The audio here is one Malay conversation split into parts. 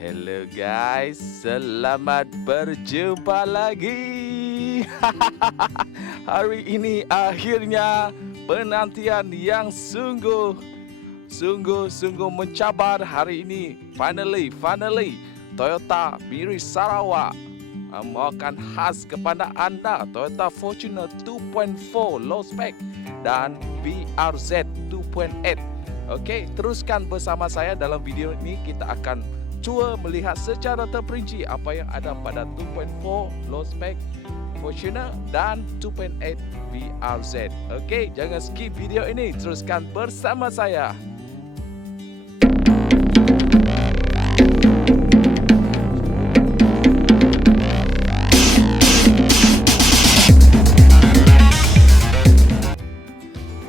Hello guys, selamat berjumpa lagi. Hari ini akhirnya penantian yang sungguh mencabar hari ini. Finally, Toyota Miris Sarawak membawakan khas kepada anda Toyota Fortuner 2.4 low spec dan BRZ 2.8. Okey, teruskan bersama saya dalam video ini. Kita akan cuba melihat secara terperinci apa yang ada pada 2.4 low spec Fortuner dan 2.8 BRZ. Okey, jangan skip video ini, teruskan bersama saya.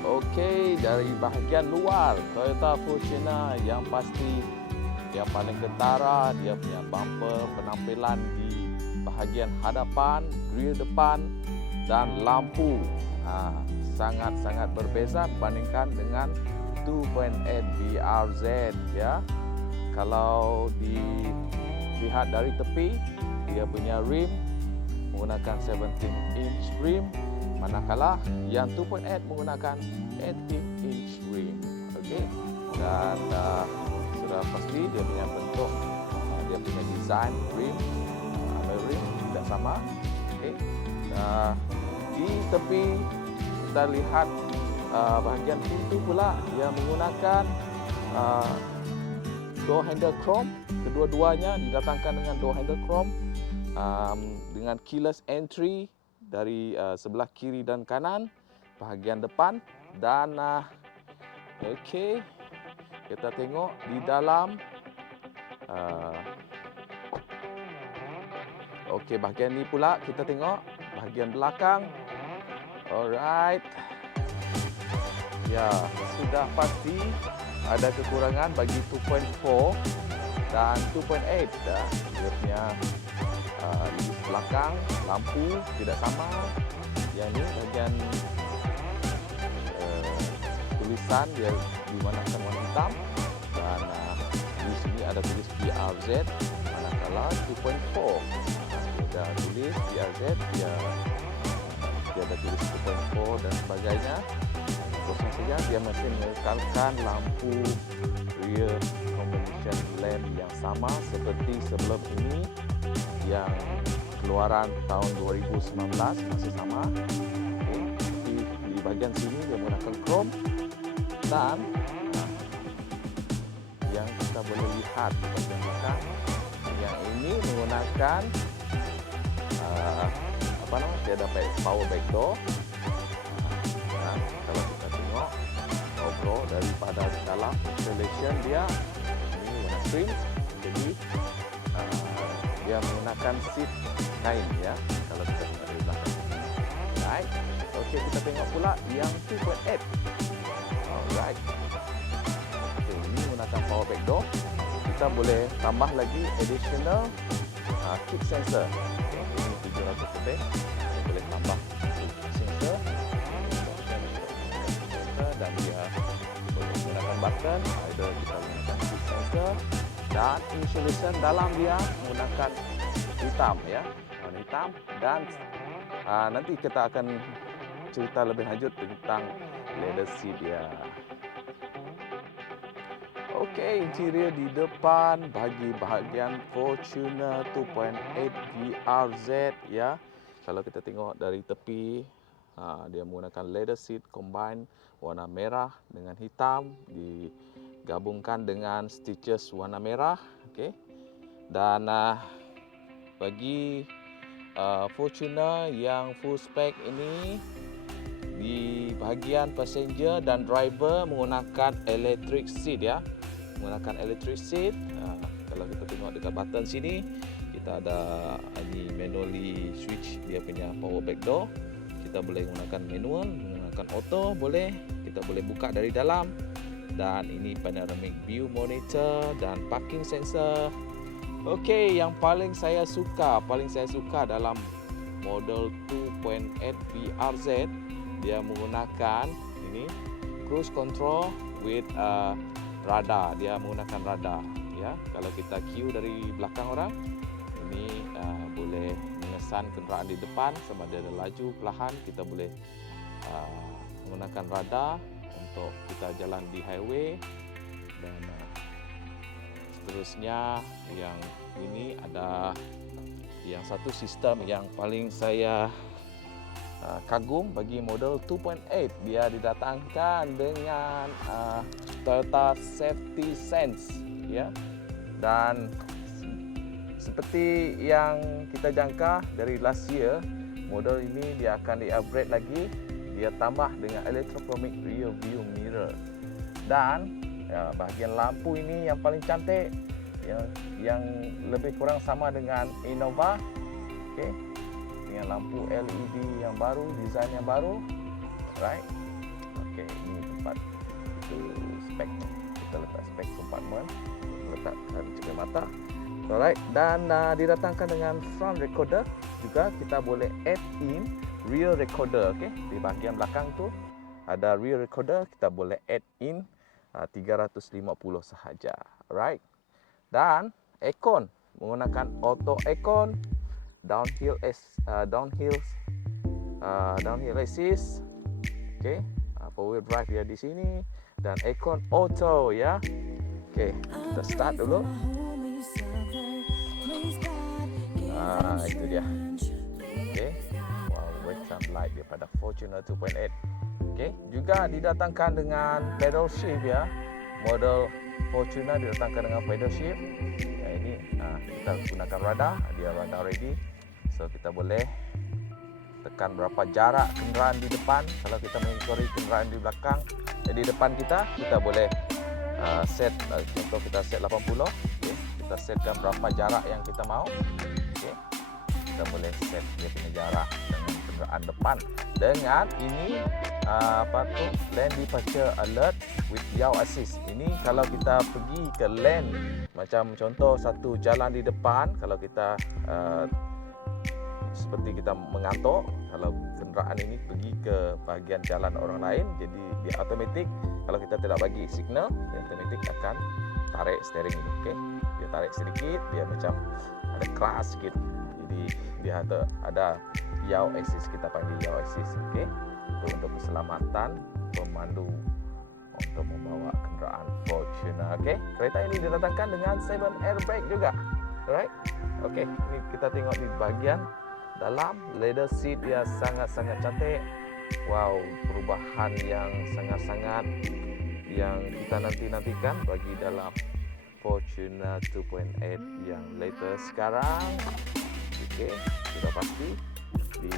Okey, dari bahagian luar Toyota Fortuner yang pasti yang paling ketara, dia punya bumper penampilan di bahagian hadapan, grill depan dan lampu sangat-sangat berbeza dibandingkan dengan 2.8 BRZ ya. Kalau dilihat dari tepi, dia punya rim menggunakan 17-inch rim, manakala yang 2.8 menggunakan 18-inch rim. Okey, dan sudah pasti dia punya bentuk, dia punya design rim, rim tidak sama. Okey, di tepi kita lihat bahagian pintu pula dia menggunakan door handle chrome. Kedua-duanya didatangkan dengan door handle chrome dengan keyless entry dari sebelah kiri dan kanan bahagian depan. Dan okey, kita tengok di dalam. Okey, bahagian ni pula kita tengok bahagian belakang. Alright. Ya, sudah pasti ada kekurangan bagi 2.4 dan 2.8. Dia punya di belakang lampu tidak sama. Yang ni bahagian tulisan dia digunakan warna hitam, dan di sini ada tulis BRZ, manakala 2.4 dia ada tulis BRZ, dia ada tulis 2.4 dan sebagainya. Kosong saja, dia masih mengekalkan lampu rear combination lamp yang sama seperti sebelum ini yang keluaran tahun 2019 masih sama. Okay. Di bahagian sini dia menggunakan chrome, dan yang kita boleh lihat di bahagian belakang yang ini menggunakan dia ada power back door. Kalau kita tengok overall daripada dalam installation dia ini warna cream, jadi dia menggunakan seat kain ya. Kalau kita tengok dari belakang, right. Okey, kita tengok pula yang 2.8. Alright. Okay, ini menggunakan power back door. Kita boleh tambah lagi additional kick sensor. Okay, ini 700 lebih. Kita boleh tambah kick sensor, dan dia boleh menggunakan button. Either kita menggunakan kick sensor, dan insulation dalam dia menggunakan hitam ya, warna hitam. Dan nanti kita akan cerita lebih lanjut tentang leather seat dia. Okey, interior di depan bagi bahagian Fortuner 2.8 BRZ ya. Kalau kita tengok dari tepi, dia menggunakan leather seat combine warna merah dengan hitam digabungkan dengan stitches warna merah. Okey. Dan bagi Fortuner yang full spec ini, di bahagian passenger dan driver menggunakan electric seat ya, menggunakan electric seat. Kalau kita tengok dekat button sini, kita ada ini manually switch dia punya power back door. Kita boleh menggunakan manual, menggunakan auto boleh. Kita boleh buka dari dalam. Dan ini panoramic view monitor dan parking sensor. Okey, yang paling saya suka dalam model 2.8 BRZ, dia menggunakan ini cruise control with radar. Dia menggunakan radar ya. Kalau kita queue dari belakang orang, ini boleh mengesan kenderaan di depan sama dia ada laju perlahan. Kita boleh menggunakan radar untuk kita jalan di highway. Dan seterusnya yang ini ada yang satu sistem yang paling saya kagum bagi model 2.8. Dia didatangkan dengan Toyota Safety Sense ya. Dan seperti yang kita jangka dari last year, model ini dia akan di-upgrade lagi. Dia tambah dengan electrochromic rear view mirror. Dan bahagian lampu ini yang paling cantik, yang lebih kurang sama dengan Innova. Okey. Dengan lampu LED yang baru, desain yang baru. Right. Okey, ini tempat itu spek. Kita letak spek compartment, letakkan cermin mata. Alright, dan didatangkan dengan front recorder. Juga kita boleh add in rear recorder. Okey, di bahagian belakang tu ada rear recorder, kita boleh add in 350 sahaja. Alright. Dan aircon menggunakan auto aircon, downhill assist. Okey, four wheel drive dia di sini dan aircon auto ya. Okey, kita start dulu. Itu dia. Okey. Wow, welcome light daripada Fortuner 2.8. Okey, juga didatangkan dengan pedal shift ya. Model Fortuner didatangkan dengan pedal shift. Ini kita gunakan radar, dia radar ready. So kita boleh tekan berapa jarak kenderaan di depan. Kalau kita mengikuti kenderaan di belakang, di depan kita boleh set, contoh kita set 80. Okay. Kita setkan berapa jarak yang kita mau. Okay. Kita boleh set dia punya jarak dengan kenderaan depan. Dengan ini lane departure alert with yaw assist. Ini kalau kita pergi ke lane, macam contoh satu jalan di depan, kalau kita seperti kita mengantuk, kalau kenderaan ini pergi ke bahagian jalan orang lain, jadi dia automatik, kalau kita tidak bagi signal, dia automatik akan tarik steering ini. Okay? Dia tarik sedikit, dia macam ada keras sikit, jadi dia ada yaw assist, kita panggil yaw assist. Okay? Itu untuk keselamatan pemandu untuk membawa kenderaan Fortuner. Okay? Kereta ini didatangkan dengan 7 airbag juga. Alright? Okay, ini kita tengok di bahagian dalam. Leather seat dia sangat-sangat cantik. Wow, perubahan yang sangat-sangat yang kita nantikan bagi dalam Fortuner 2.8 yang latest sekarang. Okey, sudah pasti di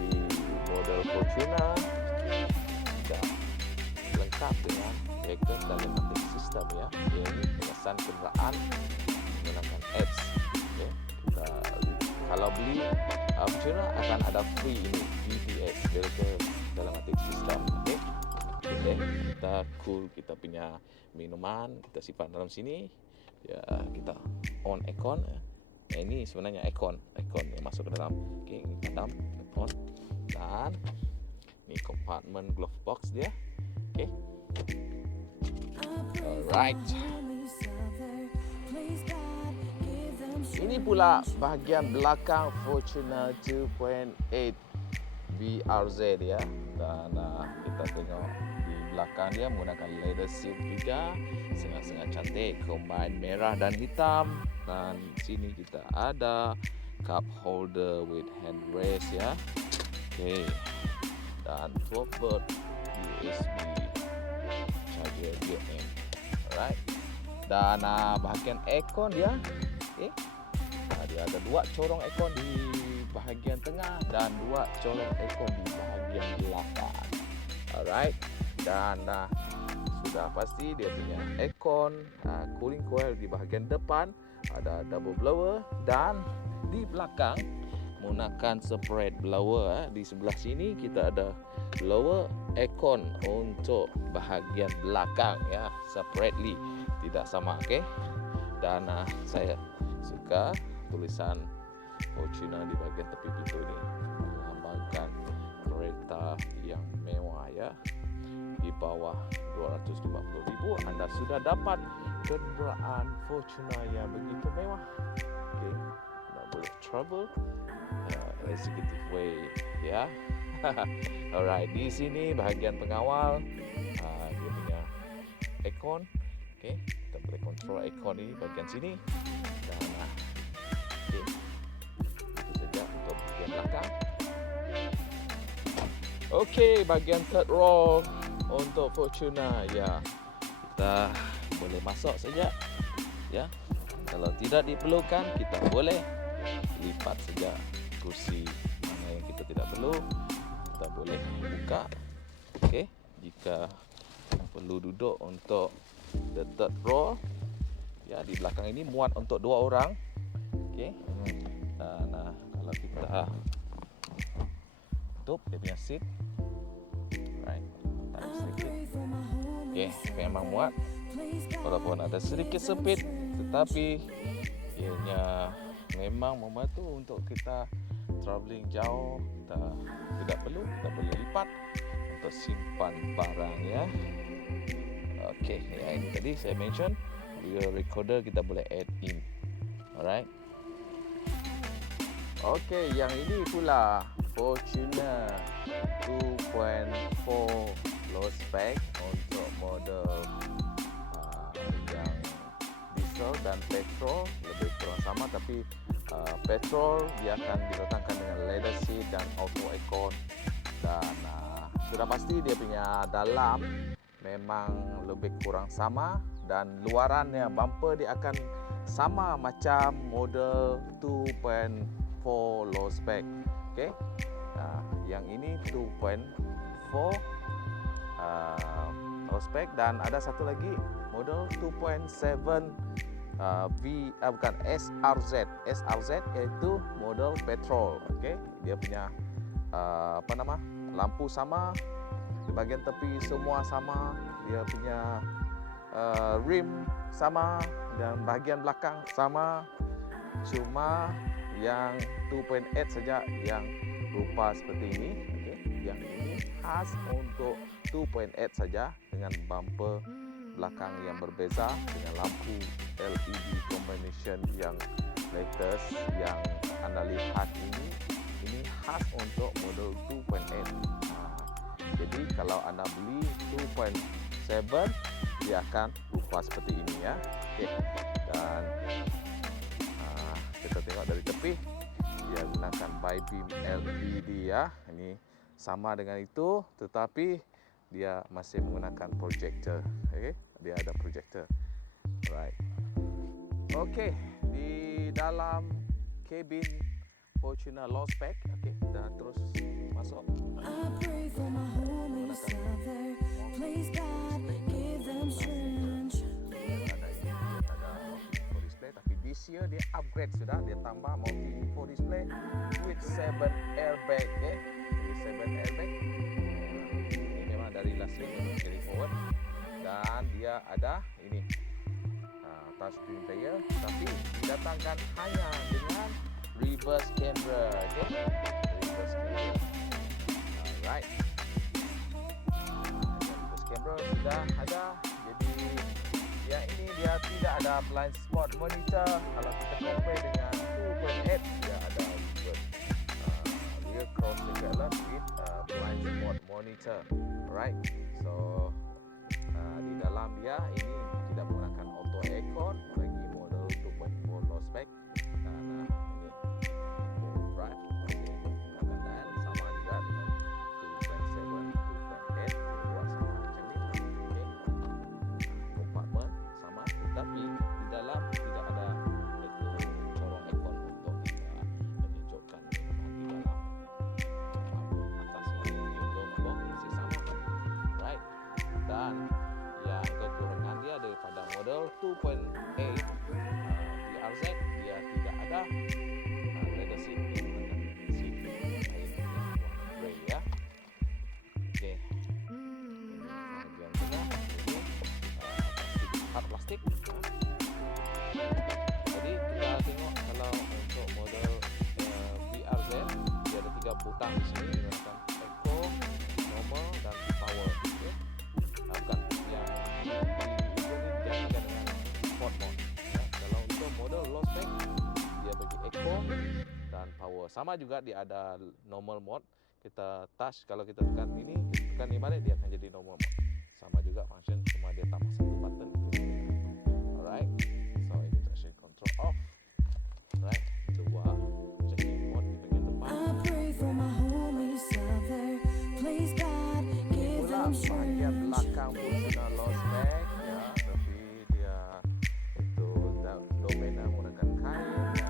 model Fortuner sudah lengkap dengan vehicle telematic system ya. Ini pengesan kenderaan menggunakan apps. Okey, kita kalau beli Fortuner akan ada free ini VTS, vehicle telematic system. Okey. Okay, kita cool kita punya minuman, kita simpan dalam sini. Ya, kita on aircon. Ini sebenarnya aircon yang masuk ke dalam. Okey, ini padam aircon. Dan ni compartment glove box dia. Okey. Alright. Ini pula bahagian belakang Fortuner 2.8 VRZ ya. Dan kita tengok di belakang dia menggunakan leather seat juga, sangat-sangat cantik, combine merah dan hitam. Dan sini kita ada cup holder with hand rest ya. Okey. Dan 12 volt USB charger built-in. Alright. Dan bahagian aircon dia, okey. Dia ada 2 corong aircon di bahagian tengah dan 2 corong aircon di bahagian belakang. Alright. Dan sudah pasti dia punya aircon, cooling coil di bahagian depan, ada double blower, dan di belakang menggunakan separate blower. Di sebelah sini kita ada blower aircon untuk bahagian belakang ya, separately, tidak sama. Okey. Dan saya suka tulisan Fortuner di bahagian tepi pintu ini, melambangkan kereta yang mewah ya. di bawah 250,000 anda sudah dapat kenderaan Fortuner yang begitu mewah. Okey, anda boleh travel executive way, ya. Alright, di sini bahagian pengawal dia punya aircon. Okey, kita boleh control aircon ini bahagian sini. Dan okey, itu saja untuk bahagian belakang. Okey, bahagian third row untuk Fortuner, ya. Kita boleh masuk saja, ya. Kalau tidak diperlukan, kita boleh lipat saja kursi mana yang kita tidak perlu. Kita boleh buka. Okey, jika perlu duduk untuk the third row, ya, di belakang ini muat untuk 2 orang. Okey. Dan kalau kita tutup dia punya seat, right, tarik sedikit. Okey, memang muat walaupun ada sedikit sempit, tetapi ianya memang membantu untuk kita travelling jauh. Kita tidak perlu, kita boleh lipat untuk simpan barang, ya. Okey, yang ini tadi saya mention video recorder kita boleh add in. Alright. Okey, yang ini pula Fortuner 2.4 low spec untuk model yang diesel dan petrol lebih kurang sama, tapi petrol dia akan diletakkan dengan leather seat dan auto aircon. Dan sudah pasti dia punya dalam memang lebih kurang sama, dan luarannya bumper dia akan sama macam model 2.4 low spec. Okey. Yang ini 2.4 low spec, dan ada satu lagi model 2.7 bukan SRZ iaitu model petrol. Okey, dia punya lampu sama, di bahagian tepi semua sama, dia punya rim sama, dan bahagian belakang sama. Cuma yang 2.8 saja yang rupa seperti ini. Okey, yang ini khas untuk 2.8 saja dengan bumper belakang yang berbeza dengan lampu LED combination yang latest yang anda lihat ini khas untuk model 2.8. Jadi kalau anda beli 2.7 dia akan rupa seperti ini, ya. Okey. Dan kita tengok dari tepi dia gunakan bi-beam LED, ya. Ini sama dengan itu, tetapi dia masih menggunakan projector. Okey, dia ada projector. Right. Okey, di dalam kabin Fortuner low spec. Okey, kita terus masuk. Tapi this year dia upgrade sudah, dia tambah multi info display with 7 airbag, okay? With 7 airbag. Ini memang dari last year memang carry forward, dan dia ada ini touchscreen player, tapi didatangkan hanya dengan reverse camera, okay? Reverse camera. Alright. Reverse camera sudah ada. Jadi yang ini dia tidak ada blind spot monitor. Kalau kita compare dengan 2.8, dia ada rear cross alert with blind spot monitor. Alright. So di dalam dia ini tidak menggunakan auto aircon bagi model 2.4 low spec, dan ini full drive. Gunakan, dan sama juga dengan 2.7, 2.8 keluar sama macam ni. Okay. Kompartmen sama, tetapi di dalam tidak ada corong aircon untuk kita menyejukkan di dalam. Atasnya belum bawah masih sama, right? Dan yang kekurangan dia daripada model 2.8 dan power. Sama juga dia ada normal mode. Kita touch, kalau kita tekan ini, kita tekan ni balik, dia akan jadi normal mode. Sama juga function, cuma dia tambah satu button itu. Alright, so ini traction control off. Alright, dua checking mode di bagian depan. Itulah bahagian belakang pun sudah lost back ya, tapi dia itu domain menggunakan kain ya.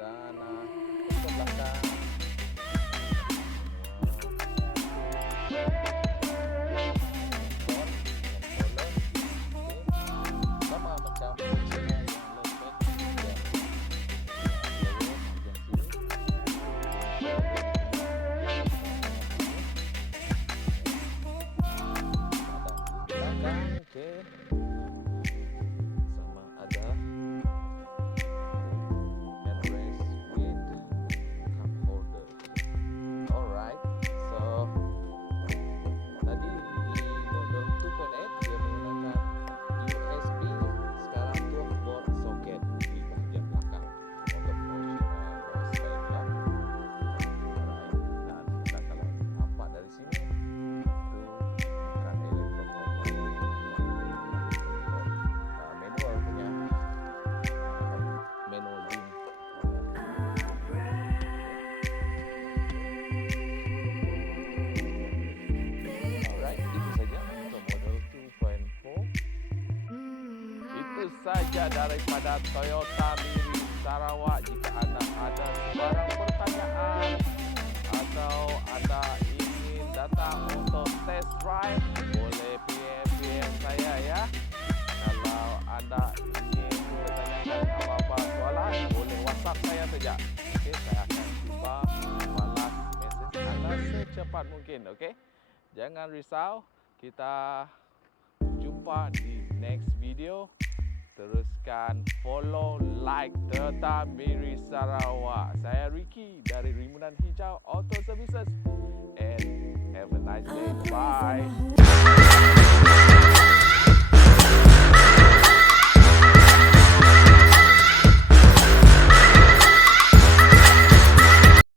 Dan untuk belakang sama macam okay. Sama ada handrest with cup holder. Alright, so tadi di model 2.8 dia menggunakan USB. Sekarang tu board socket di bahagian belakang untuk functional low spec ya. Alright, dan kita kalau nampak dari sini itu bukan elektrokontrol. Manual punya manual dim. Alright, itu saja untuk model 2.4. Itu saja daripada Toyota Miris Sarawak. Jika anda ada sebarang pertanyaan atau anda ingin datang untuk test drive, boleh PM saya ya. Kalau anda ingin bertanyakan apa-apa soalan, boleh WhatsApp saya saja. Okey, saya akan cuba balas mesej anda secepat mungkin. Okey, jangan risau. Kita jumpa di next video. Teruskan follow, like Toyota Miris Sarawak. Saya Ricky dari Rimbunan Hijau Auto Services. And have a nice day. Bye.